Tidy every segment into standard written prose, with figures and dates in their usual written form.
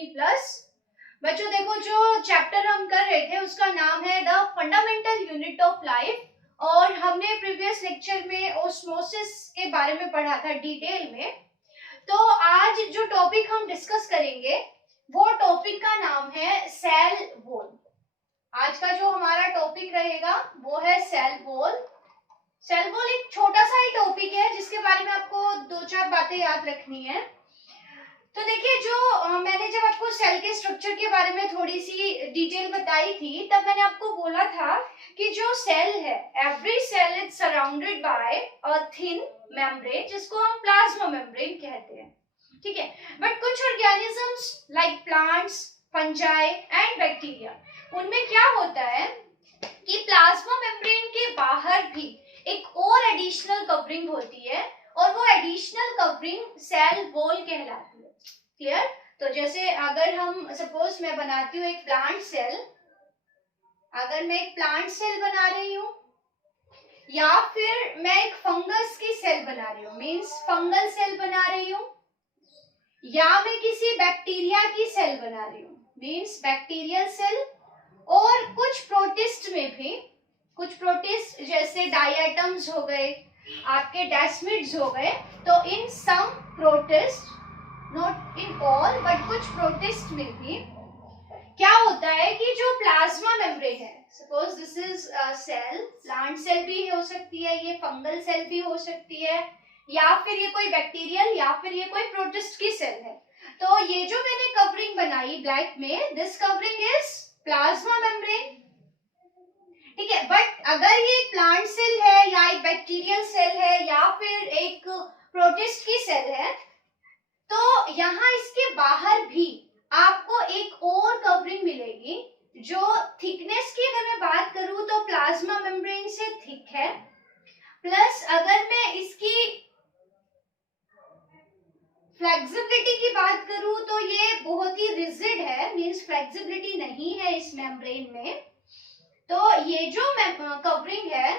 3+। बच्चों देखो, जो चैप्टर हम कर रहे थे उसका नाम है the fundamental unit of life, और हमने प्रीवियस लेक्चर में ऑस्मोसिस के बारे में पढ़ा था डिटेल में। तो आज जो टॉपिक हम डिस्कस करेंगे वो टॉपिक का नाम है सेल वॉल। आज का जो हमारा टॉपिक रहेगा वो है सेल वॉल। सेल वॉल एक छोटा सा ही टॉपिक है जिसके बारे में आपको 2-4 बातें याद रखनी है। तो देखिए, जो मैंने जब आपको सेल के स्ट्रक्चर के बारे में थोड़ी सी डिटेल बताई थी, तब मैंने आपको बोला था कि जो सेल है, every cell is surrounded by a thin membrane जिसको हम प्लाज्मा मेम्ब्रेन कहते हैं, ठीक है। बट कुछ organisms like plants, fungi and bacteria, उनमें क्या होता है कि प्लाज्मा मेम्ब्रेन के बाहर भी एक और एडिशनल कवरिंग होती है, और वो एडिशनल कवरिंग सेल वॉल कहलाती है। क्लियर? तो जैसे अगर हम सपोज मैं बनाती हूँ एक प्लांट सेल, अगर मैं एक प्लांट सेल बना रही हूँ या फिर मैं एक फंगस की सेल बना रही हूँ, मीन्स फंगल सेल बना रही हूँ, या मैं किसी बैक्टीरिया की सेल बना रही हूँ, मीन्स बैक्टीरियल सेल। और कुछ प्रोटिस्ट में भी, कुछ प्रोटिस्ट जैसे डायटम्स हो गए, आपके डेस्मिड्स हो गए, तो in some protist, not in all but कुछ प्रोटिस्ट में भी क्या होता है कि जो प्लाज्मा मेम्ब्रेन है, suppose this is cell, plant cell भी हो सकती है, ये फंगल सेल भी हो सकती है, या फिर ये कोई बैक्टीरियल, या फिर ये कोई प्रोटिस्ट की सेल है। तो ये जो मैंने कवरिंग बनाई ब्लैक में, this covering is plasma membrane, ठीक है। बट अगर ये एक प्लांट सेल है या एक बैक्टीरियल सेल है या फिर एक प्रोटिस्ट की सेल है, तो यहाँ इसके बाहर भी आपको एक और कवरिंग मिलेगी जो थिकनेस की अगर मैं बात करूं तो प्लाज्मा मेम्ब्रेन से थिक है, प्लस अगर मैं इसकी फ्लेक्सिबिलिटी की बात करूं तो ये बहुत ही रिजिड है, मींस फ्लेक्सिबिलिटी नहीं है इस मेम्ब्रेन में। तो ये जो कवरिंग है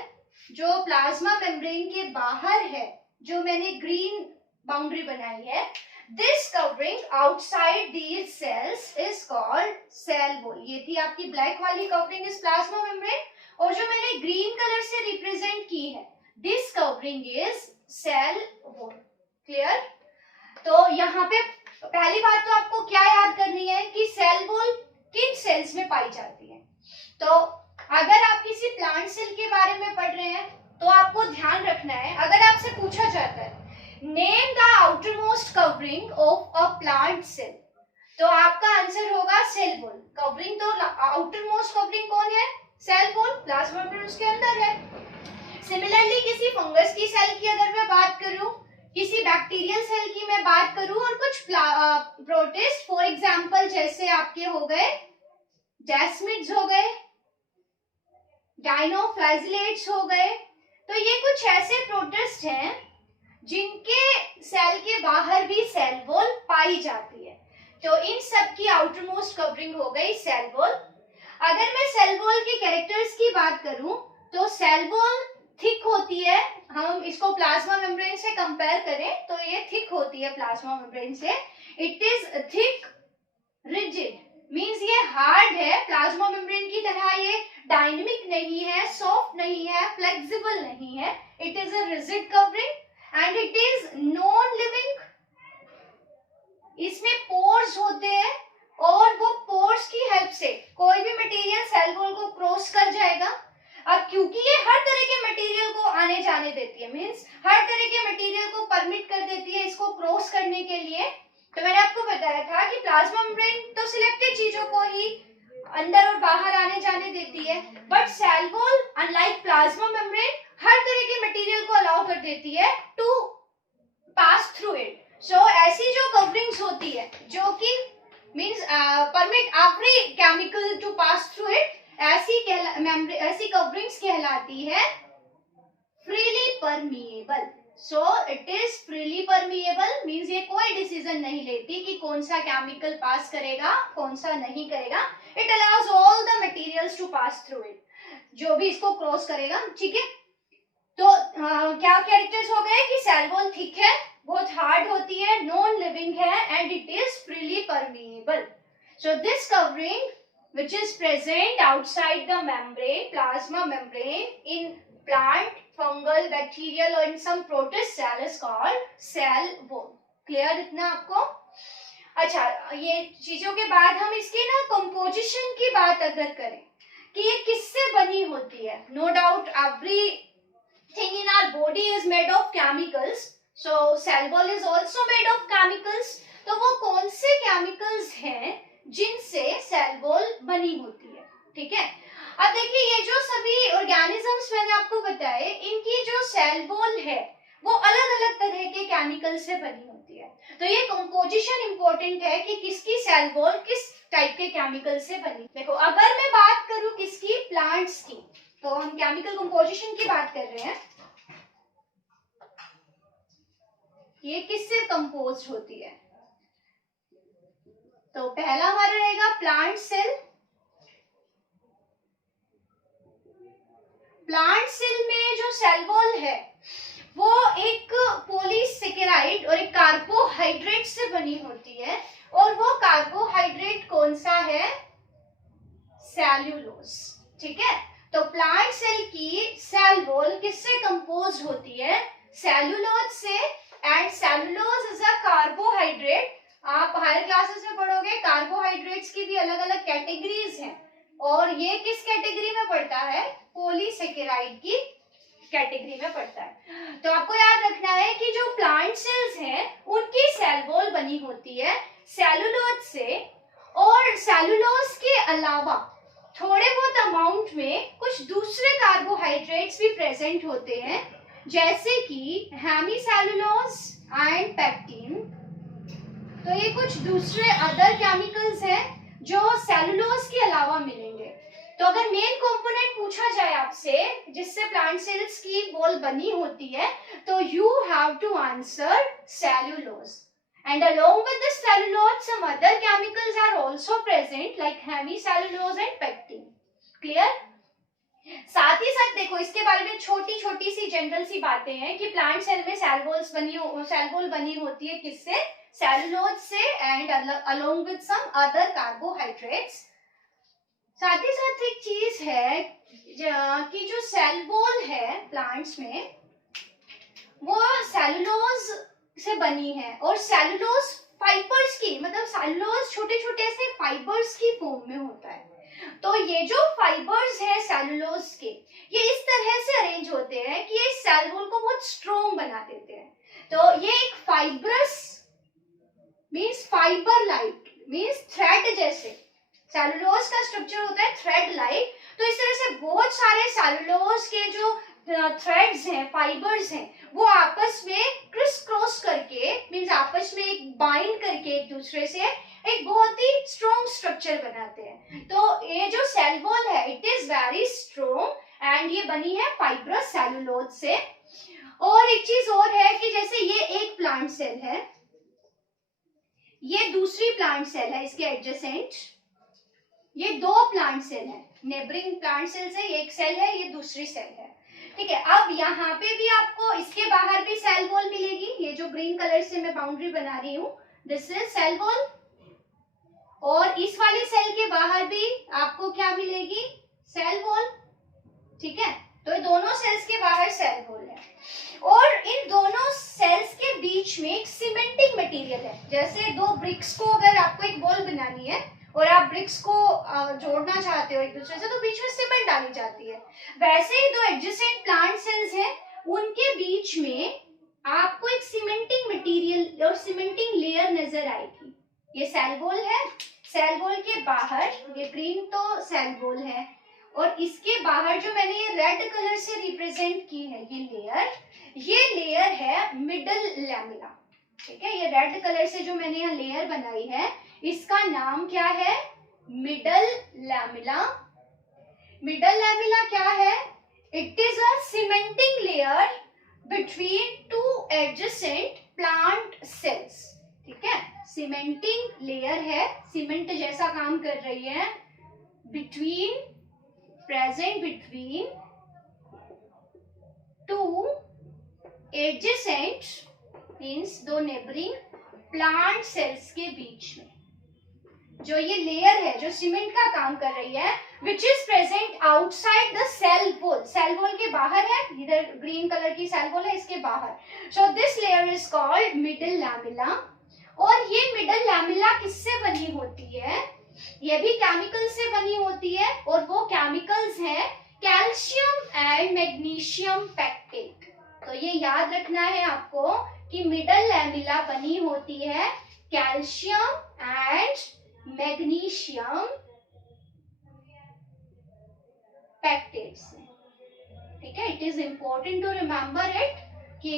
जो प्लाज्मा मेम्ब्रेन के बाहर है, जो मैंने ग्रीन बाउंड्री बनाई है, this covering outside these cells is called cell wall. ये थी आपकी ब्लैक वाली कवरिंग इज प्लाज्मा मेम्ब्रेन, और जो मैंने ग्रीन कलर से रिप्रेजेंट की है, this covering is cell wall. Clear? तो यहाँ पे पहली बात तो आपको क्या याद करनी है कि सेल वॉल किन सेल्स में पाई जाती है। तो अगर आप किसी प्लांट सेल के बारे में पढ़ रहे हैं तो आपको ध्यान रखना है, अगर आपसे पूछा जाता है name the outer most covering of a plant cell, तो आपका आंसर होगा सेल वॉल। कवरिंग तो आउटर मोस्ट कवरिंग कौन है? सेल वॉल, प्लाज्मा मेम्ब्रेन उसके अंदर है। सिमिलरली किसी फंगस की सेल की अगर मैं बात करूं, किसी बैक्टीरियल सेल की मैं बात करूं, और कुछ प्रोटिस्ट फॉर एग्जांपल जैसे आपके हो गए डेस्मिड्स हो गए, डाइनोफ्लाजिलेट्स हो गए, तो ये कुछ ऐसे प्रोटिस्ट हैं जिनके सेल के बाहर भी सेल वॉल पाई जाती है। तो इन सब की आउटर मोस्ट कवरिंग हो गई सेल वॉल। अगर मैं सेल वॉल के कैरेक्टर्स की बात करूं तो सेल वॉल थिक होती है, हम इसको प्लाज्मा मेम्ब्रेन से कंपेयर करें तो ये थिक होती है प्लाज्मा मेम्ब्रेन से। It is thick, rigid, means ये हार्ड है, प्लाज्मा मेम्ब्रेन की तरह ये डायनेमिक नहीं है, सॉफ्ट नहीं है, फ्लेक्सिबल नहीं है। It is a rigid covering and it is non living. इसमें पोर्स होते हैं और वो पोर्स की हेल्प से कोई भी मटेरियल सेल वॉल को क्रॉस कर जाएगा। अब क्योंकि ये हर तरह के मटेरियल को आने जाने देती है, मींस हर तरह के मटेरियल को परमिट कर देती है इसको क्रॉस करने के लिए। तो मैंने आपको बताया था कि प्लाज्मा मेम्ब्रेन तो सिलेक्टेड चीजों को ही अंदर और बाहर आने जाने देती है, but cell wall unlike plasma membrane हर तरह के मटेरियल को अलाउ कर देती है to pass through it. So ऐसी जो कवरिंग्स होती है जो कि means permit every chemical to pass through it, ऐसी कवरिंग्स कहलाती है freely permeable. So it is freely permeable, means ये कोई डिसीजन नहीं लेती कि कौन सा केमिकल पास करेगा कौन सा नहीं करेगा। It allows all the materials to pass through it, जो भी इसको क्रॉस करेगा, ठीक है। तो क्या कैरेक्टर्स हो गए कि सेल वॉल थिक है, बहुत हार्ड होती है, नॉन लिविंग है and it is freely permeable. So this covering which is present outside the membrane, plasma membrane, in plant, fungal, bacterial or in some protist cell is called cell wall. Clear इतना आपको? अच्छा, ये चीजों के बाद हम इसकी ना कंपोजिशन की बात अगर करें कि ये किससे बनी होती है. No doubt everything in our body is made of chemicals, so cell wall is also made of chemicals. तो वो कौन से केमिकल्स हैं जिनसे सेल वॉल बनी होती है. ठीक है, अब देखिए ये जो सभी ऑर्गेनिजम्स मैंने आपको बताए, इनकी जो सेल वॉल है वो अलग अलग तरह के केमिकल से बनी होती है. तो ये कंपोजिशन इंपॉर्टेंट है कि किसकी सेल वॉल किस टाइप के केमिकल से बनी. देखो अगर मैं बात करूं किसकी, प्लांट्स की, तो हम केमिकल कंपोजिशन की बात कर रहे हैं. ये किससे कंपोज होती है? तो पहला हमारा रहेगा प्लांट सेल. प्लांट सेल में जो सेल वॉल है वो एक पॉलीसेकेराइड और एक कार्बोहाइड्रेट से बनी होती है, और वो कार्बोहाइड्रेट कौन सा है? सेल्यूलोज. ठीक है, तो प्लांट सेल की सेल वॉल किससे कंपोज होती है? सेल्यूलोज से. And cellulose is a carbohydrate. आप हायर क्लासेस में पढ़ोगे कार्बोहाइड्रेट्स की भी अलग अलग कैटेगरीज हैं, और ये किस कैटेगरी में पड़ता है? पॉलीसेकेराइड की कैटेगरी में पड़ता है. तो आपको याद रखना है कि जो प्लांट सेल्स हैं उनकी सेल वॉल बनी होती है सेल्यूलोज से, और सेल्यूलोज के अलावा थोड़े बहुत अमाउंट में कुछ दूसरे कार्बोहाइड्रेट्स भी प्रेजेंट होते हैं, जैसे कि हेमीसेल्यूलोज एंड पेक्टिन. तो ये कुछ दूसरे अदर केमिकल्स हैं जो सेलुलोज के अलावा मिलेंगे. तो अगर मेन कंपोनेंट पूछा जाए आपसे जिससे प्लांट सेल्स की वॉल बनी होती है, तो you have to answer cellulose. And along with this cellulose some other chemicals are also present like hemicellulose and pectin. Clear? साथ ही साथ देखो इसके बारे में छोटी छोटी सी जनरल सी बातें हैं कि प्लांट सेल में सेल वॉल बनी होती है किससे? सेलुलोज से, and along with some other carbohydrates. साथ ही साथ एक चीज है कि जो सेल वॉल है प्लांट्स में वो सेलुलोज से बनी है, और सेलुलोज फाइबर्स की, मतलब सेलुलोज छोटे छोटे से फाइबर्स की फॉर्म में होता है. तो ये जो फाइबर्स है सेलुलोज के, ये इस तरह से अरेंज होते हैं कि ये सेल वॉल को बहुत स्ट्रॉन्ग बना देते हैं. तो ये एक fibrous means fibre like means thread जैसे, सेलुलोज का स्ट्रक्चर होता है थ्रेड लाइक. तो इस तरह से बहुत सारे सेलुलोज के जो थ्रेड्स हैं, फाइबर्स हैं, वो आपस में क्रिस क्रॉस करके मीन्स आपस में एक बाइंड करके एक दूसरे से एक बहुत ही स्ट्रॉन्ग स्ट्रक्चर बनाते हैं. तो ये जो सेल वॉल है it is very strong and ये बनी है फाइब्रस सेलुलोज से. और एक चीज और है कि जैसे ये एक प्लांट सेल है, ये दूसरी प्लांट सेल है इसके एडजेसेंट, ये दो प्लांट सेल है, नेबरिंग प्लांट सेल से एक सेल है, ये दूसरी सेल है. ठीक है, अब यहाँ पे भी आपको इसके बाहर भी सेल वॉल मिलेगी. ये जो ग्रीन कलर से मैं बाउंड्री बना रही हूँ दिस इज सेल वॉल, और इस वाली सेल के बाहर भी आपको क्या मिलेगी? Cell wall. ठीक है, तो ये दोनों सेल्स के बाहर सेल वॉल है, और इन दोनों सेल्स के बीच में एक सीमेंटिंग मटेरियल है. जैसे दो ब्रिक्स को अगर आपको एक वॉल बनानी है और आप ब्रिक्स को जोड़ना चाहते हो एक दूसरे से, तो बीच में सीमेंट डाली जाती है. वैसे ही दो एडजेसेंट प्लांट सेल्स हैं, उनके बीच में आपको एक सीमेंटिंग मटेरियल और सीमेंटिंग लेयर नजर आएगी. ये सेल वॉल है, सेल वॉल के बाहर ये ग्रीन तो सेल वॉल है, और इसके बाहर जो मैंने ये रेड कलर से रिप्रेजेंट की है ये लेयर है मिडल लैमिना. ठीक है, ये रेड कलर से जो मैंने यहाँ लेयर बनाई है इसका नाम क्या है? Middle lamina. मिडल लैमिना क्या है? It is a cementing layer between two adjacent plant sales. ठीक है, सीमेंटिंग लेयर है, सीमेंट जैसा काम कर रही है present between two adjacent means दो नेबरिंग प्लांट सेल्स के बीच में जो ये लेयर है जो सीमेंट का काम कर रही है, which is present outside the cell wall, cell wall के बाहर है, इधर ग्रीन कलर की सेल वॉल है इसके बाहर. So this layer is called middle lamella. और ये मिडल लैमेला किससे बनी होती है? ये भी केमिकल से बनी होती है और वो केमिकल्स हैं कैल्शियम एंड मैग्नीशियम पैक्टेट. तो ये याद रखना है आपको कि मिडल लैमेला बनी होती है कैल्शियम एंड मैग्नीशियम पैक्टेट से. ठीक है, it is important to remember it कि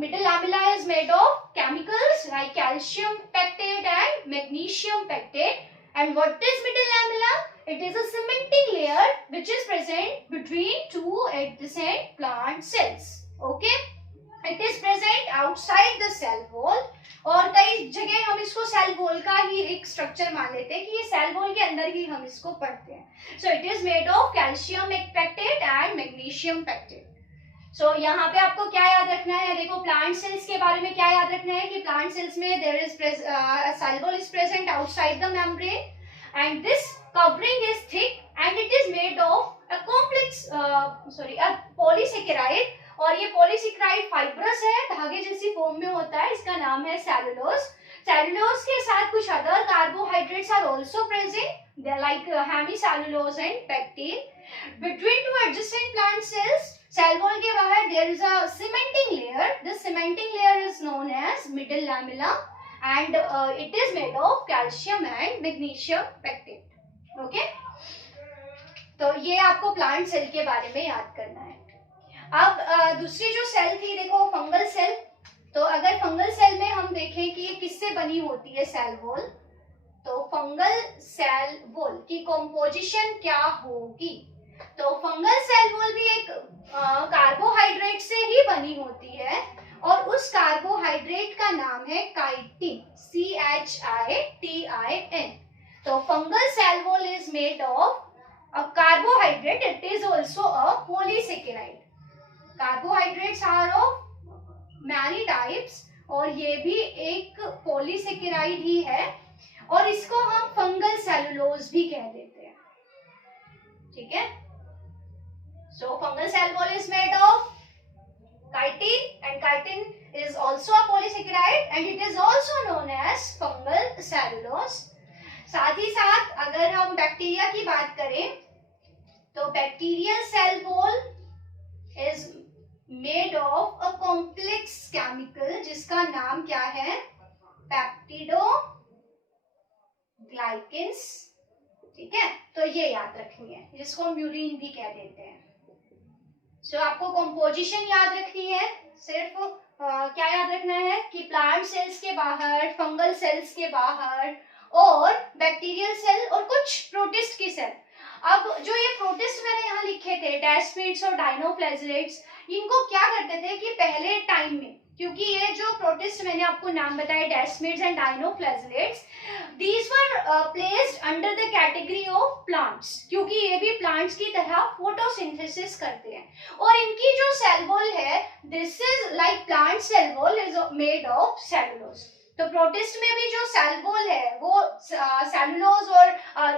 middle lamella is made of chemicals like calcium pectate and magnesium pectate. And what is middle lamella? It is a cementing layer which is present between two adjacent plant cells. Okay? It is present outside the cell wall. और कई जगह हम इसको cell wall का ही एक structure मान लेते हैं कि ये सेल वॉल के अंदर ही हम इसको पढ़ते हैं. So it is made of calcium pectate and magnesium pectate. So यहाँ पे आपको क्या याद रखना है? देखो प्लांट सेल्स के बारे में क्या याद रखना है कि प्लांट सेल्स में there is cell wall is present outside the membrane and this covering is thick and it is made of a complex a polysaccharide. और ये पॉलीसेकेराइड फाइब्रस है, धागे जैसी फॉर्म में होता है. इसका नाम है सेलुलोज. सेलुलोज के साथ कुछ other carbohydrates are also present, they are like hemicellulose and pectin. Between two adjacent plant cells, cell wall के बाहर there is a cementing layer. This cementing layer is known as middle lamella and it is made of calcium and magnesium pectate. Okay, तो ये आपको plant cell के बारे में याद करना है. अब दूसरी जो सेल थी देखो फंगल सेल. तो अगर फंगल सेल में हम देखें कि ये किससे बनी होती है सेल वॉल, तो फंगल सेल वॉल की कंपोजिशन क्या होगी? तो फंगल सेल वॉल भी एक कार्बोहाइड्रेट से ही बनी होती है और उस कार्बोहाइड्रेट का नाम है काइटिन, CHITIN. तो fungal cell wall is made of a carbohydrate. It is also a polysaccharide. Carbohydrates are of many types और ये भी एक polysaccharide ही है और इसको हम फंगल सेलुलोज भी कह देते हैं. ठीक है, so fungal cell wall is made of chitin and chitin is also a polysaccharide and it is also known as fungal cellulose. साथ ही साथ अगर हम बैक्टीरिया की बात करें तो bacterial cell wall is made of a complex chemical जिसका नाम क्या है? पेप्टिडोग्लाइकेंस. ठीक है, तो ये याद रखनी है, जिसको म्यूरिन भी कह देते हैं. सो आपको कंपोजिशन याद रखनी है. सिर्फ क्या याद रखना है कि प्लांट सेल्स के बाहर, फंगल सेल्स के बाहर और बैक्टीरियल सेल और कुछ प्रोटिस्ट की सेल. अब जो ये प्रोटिस्ट मैंने यहाँ लिखे थे डेस्मिड्स और डायनोफ्लैजेलेट्स, इनको क्या करते थे कि पहले टाइम में, क्योंकि ये जो प्रोटिस्ट मैंने आपको नाम बताया desmids and dinoflagellates, these were placed under the category of plants, क्योंकि ये भी प्लांट्स की तरह फोटोसिंथेसिस करते हैं. और इनकी जो सेल वॉल है, this is like plant cell wall is made of cellulose. तो प्रोटिस्ट में भी जो सेल वॉल है वो सेलुलोज और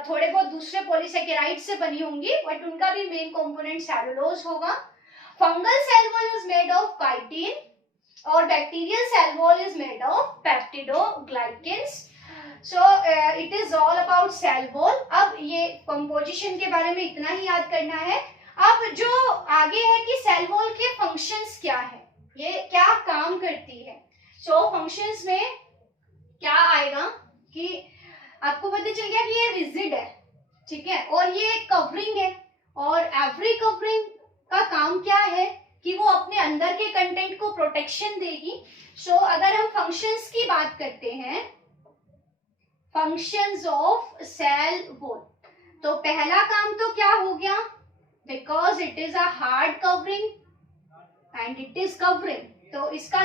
थोड़े बहुत दूसरे पॉलीसेकेराइड से बनी होंगी, बट उनका भी मेन कंपोनेंट सेलुलोज होगा. Fungal cell wall is made of chitin और bacterial cell wall is made of peptidoglycans. So it is all about cell wall. अब ये कंपोजिशन के बारे में इतना ही याद करना है. अब जो आगे है कि सेल वॉल के फंक्शंस क्या है, ये क्या काम करती है. सो फंक्शंस में क्या आएगा कि आपको पता चल गया कि ये रिजिड है, ठीक है, और ये कवरिंग है और एवरी कवरिंग का काम क्या है कि वो अपने अंदर के कंटेंट को प्रोटेक्शन देगी. सो अगर हम फंक्शंस की बात करते हैं, फंक्शंस ऑफ सेल वॉल, तो पहला काम तो क्या हो गया, because it is a hard covering and it is covering, तो इसका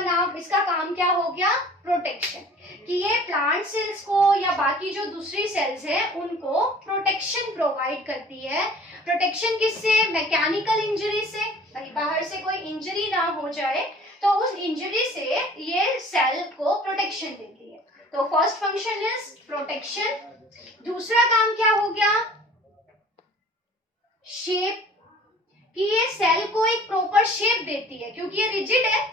काम क्या हो गया, प्रोटेक्शन. कि ये प्लांट सेल्स को या बाकी जो दूसरी सेल्स हैं उनको प्रोटेक्शन प्रोवाइड करती है. प्रोटेक्शन किससे? मैकेनिकल इंजरी से, बाहर से कोई इंजरी ना हो जाए, तो उस इंजरी से ये सेल को प्रोटेक्शन देती है। तो फर्स्ट फंक्शन इज प्रोटेक्शन। दूसरा काम क्या हो गया, शेप, कि ये सेल को एक प्रॉपर शेप देती है, क्योंकि ये रिजिड है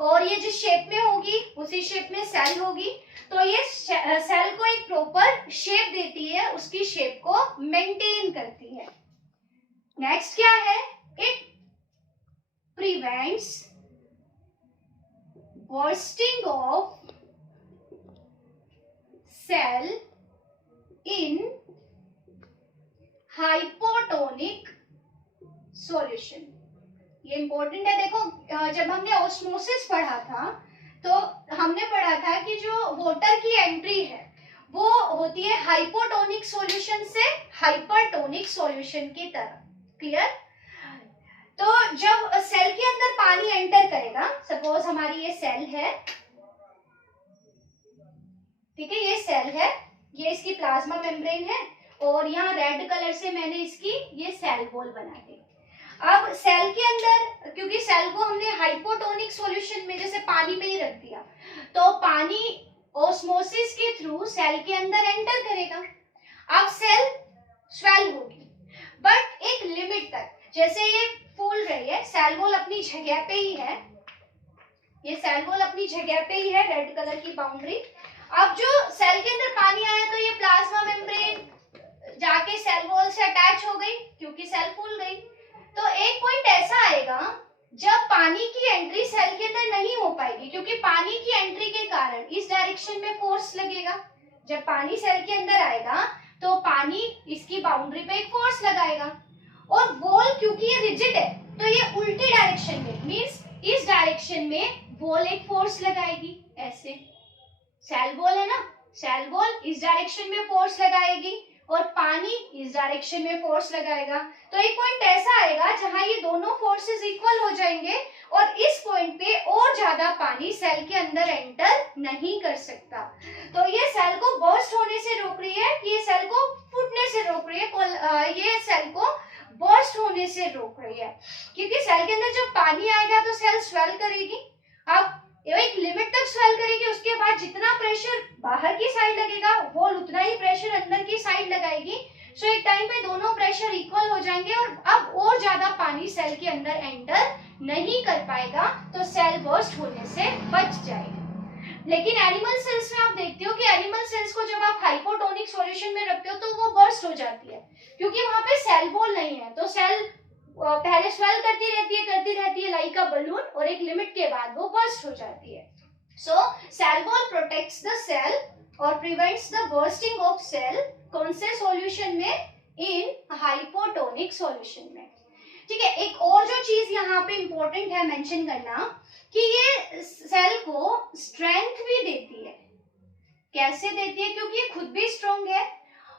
और ये जिस शेप में होगी उसी शेप में सेल होगी, तो ये सेल को एक प्रॉपर शेप देती है, उसकी शेप को मेंटेन करती है। नेक्स्ट क्या है, it prevents bursting of cell in hypotonic solution। ये इंपॉर्टेंट है। देखो जब हमने ऑस्मोसिस पढ़ा था तो हमने पढ़ा था कि जो वाटर की एंट्री है वो होती है हाइपोटोनिक सॉल्यूशन से हाइपरटोनिक सॉल्यूशन की तरफ। क्लियर? तो जब सेल के अंदर पानी एंटर करेगा, सपोज हमारी ये सेल है, ठीक है, ये सेल है, ये इसकी प्लाज्मा मेम्ब्रेन है और यहाँ रेड कलर से मैंने इसकी ये सेल वॉल बना दी। अब सेल के अंदर, क्योंकि सेल को हमने हाइपोटोनिक सॉल्यूशन में जैसे पानी में ही रख दिया, तो पानी ऑस्मोसिस के थ्रू सेल के अंदर एंटर करेगा। अब सेल स्वेल होगी, बट एक लिमिट तक। जैसे ये फूल रही है, सेल वॉल अपनी जगह पे ही है, ये सेल वॉल अपनी जगह पे ही है, रेड कलर की बाउंड्री। अब जो सेल के अंदर पानी आया तो ये प्लाज्मा मेम्ब्रेन जाके सेल वॉल से अटैच हो गई, क्योंकि सेल फूल गई। तो एक पॉइंट ऐसा आएगा जब पानी की एंट्री सेल के अंदर नहीं हो पाएगी, क्योंकि पानी की एंट्री के कारण इस डायरेक्शन में फोर्स लगेगा। जब पानी सेल के अंदर आएगा तो पानी इसकी बाउंड्री पे एक फोर्स लगाएगा, और वॉल क्योंकि ये रिजिड है तो ये उल्टी डायरेक्शन में, मींस इस डायरेक्शन में वॉल एक फोर्स लगाएगी। ऐसे सेल वॉल है ना, सेल वॉल इस डायरेक्शन में फोर्स लगाएगी और पानी इस डायरेक्शन में फोर्स लगाएगा। तो एक पॉइंट ऐसा आएगा जहां ये दोनों फोर्सेस इक्वल हो जाएंगे और इस पॉइंट पे और ज्यादा पानी सेल के अंदर एंटर नहीं कर सकता। तो ये सेल को बर्स्ट होने से रोक रही है, कि ये सेल को फूटने से रोक रही है, ये सेल को बर्स्ट होने से रोक रही है, क्योंकि सेल के अंदर जब पानी आएगा तो सेल स्वेल करेगी। अब एक लिमिट तक स्वेल करेगी, उसके बाद जितना प्रेशर बाहर की साइड लगेगा वॉल उतना ही प्रेशर अंदर की साइड लगाएगी। सो एक टाइम पे दोनों प्रेशर इक्वल हो जाएंगे और अब और ज्यादा पानी सेल के अंदर एंटर नहीं कर पाएगा, तो सेल बर्स्ट होने से बच जाएगा। लेकिन एनिमल सेल्स में आप देखते हो कि एनिमल सेल्स को जब आप हाइपोटोनिक सॉल्यूशन में रखते हो तो वो बर्स्ट हो जाती है, क्योंकि वहां पे सेल वॉल नहीं है। तो सेल पहले स्वेल करती रहती है लाइक अ बलून, और एक लिमिट के बाद वो बर्स्ट हो जाती है। So cell wall protects the cell और prevents the bursting of cell. कौन से सॉल्यूशन में? इन हाइपोटोनिक सॉल्यूशन में। ठीक है, एक और जो चीज यहाँ पे इंपॉर्टेंट है मेंशन करना, कि ये सेल को स्ट्रेंथ भी देती है। कैसे देती है? क्योंकि ये खुद भी स्ट्रॉन्ग है,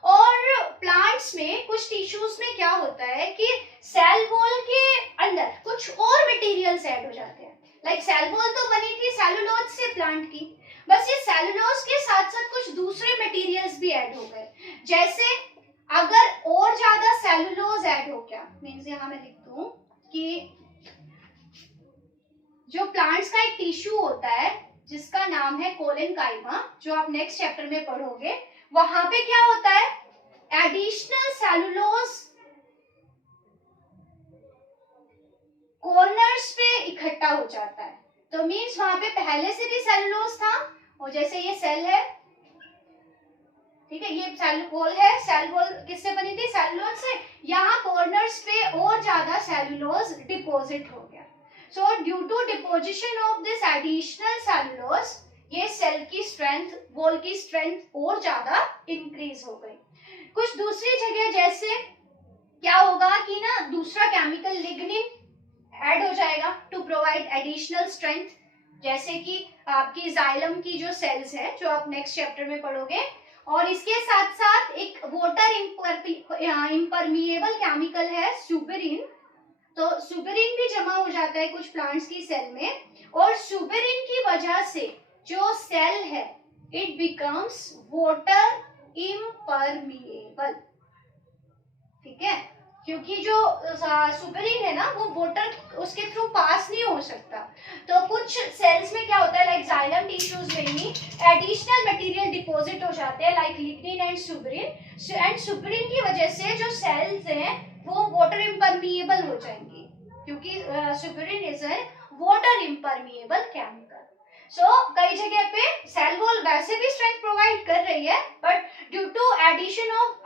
और प्लांट्स में कुछ टिश्यूज में क्या होता है कि सेल वॉल के अंदर कुछ और मटेरियल्स ऐड हो जाते हैं। लाइक सेल वॉल तो बनी थी सेलुलोज से प्लांट की, बस ये सेलुलोज के साथ साथ कुछ दूसरे मटेरियल्स भी ऐड हो गए। जैसे अगर और ज्यादा सेलुलोज ऐड हो गया, मींस यहाँ मैं लिख दूं कि जो प्लांट्स का एक टिश्यू होता है जिसका नाम है कोलेनकाइमा, जो आप नेक्स्ट चैप्टर में पढ़ोगे, वहां पे क्या होता है, एडिशनल सेलुलोज कॉर्नर्स पे इकट्ठा हो जाता है। तो मींस वहां पे पहले से भी सेलुलोज था, और जैसे ये सेल है, ठीक है, ये सेल वॉल है, सेल वॉल किससे बनी थी? सेलुलोज से। यहाँ कॉर्नर्स पे और ज्यादा सेलुलोज डिपॉजिट हो गया। So due to deposition of this additional cellulose, ये सेल की स्ट्रेंथ, वॉल की स्ट्रेंथ और ज्यादा इंक्रीज हो गई। कुछ दूसरी जगह जैसे क्या होगा कि ना दूसरा केमिकल लिग्निन ऐड हो जाएगा टू प्रोवाइड एडिशनल स्ट्रेंथ। जैसे कि आपकी जाइलम की जो सेल्स है, जो आप नेक्स्ट चैप्टर में पढ़ोगे, और इसके साथ साथ एक वाटर इम्परमिएबल केमिकल है सुपेरिन। तो सुपेरिन भी जमा हो जाता है कुछ प्लांट्स की सेल में, और सुपेरिन की वजह से जो सेल है इट बिकम्स वाटर इम्परमिएबल। ठीक है, क्योंकि जो सुपरिन है ना वो वोटर उसके थ्रू पास नहीं हो सकता। तो कुछ सेल्स में क्या होता है, लाइक जाइलम टिश्यूज में ही एडिशनल मटेरियल डिपॉजिट हो जाते हैं, लाइक लिग्निन एंड सुपरिन। एंड सुपरिन की वजह से जो सेल्स हैं वो वाटर इम्परमिएबल हो जाएंगी, क्योंकि suberin is a water impermeable chemical. So कई जगह पे सेल वॉल वैसे भी स्ट्रेंथ प्रोवाइड कर रही है, but due to addition of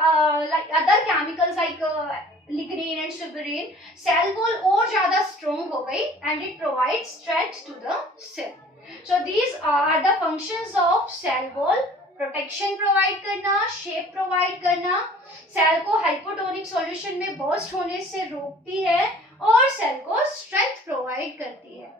like other chemicals like lignin and suberin, cell wall और ज्यादा स्ट्रॉन्ग हो गई and it provide strength to the cell. So these are the functions of cell wall: protection provide करना, shape provide करना, cell को hypotonic solution में burst होने से रोकती है और सेल को स्ट्रेंथ प्रोवाइड करती है।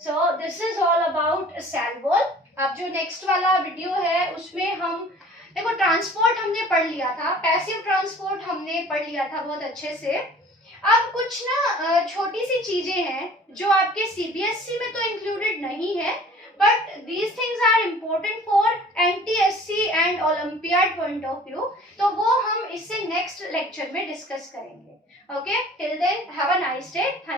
So this is all about cell wall. अब जो नेक्स्ट वाला वीडियो है उसमें हम देखो ट्रांसपोर्ट हमने पढ़ लिया था, पैसिव ट्रांसपोर्ट हमने पढ़ लिया था बहुत अच्छे से। अब कुछ ना छोटी सी चीजें हैं जो आपके सीबीएसई में तो इंक्लूडेड नहीं है, but these things are important for NTSC and olympiad point of view. तो वो हम इससे नेक्स्ट लेक्चर में डिस्कस करेंगे। Okay, till then have a nice day. Thank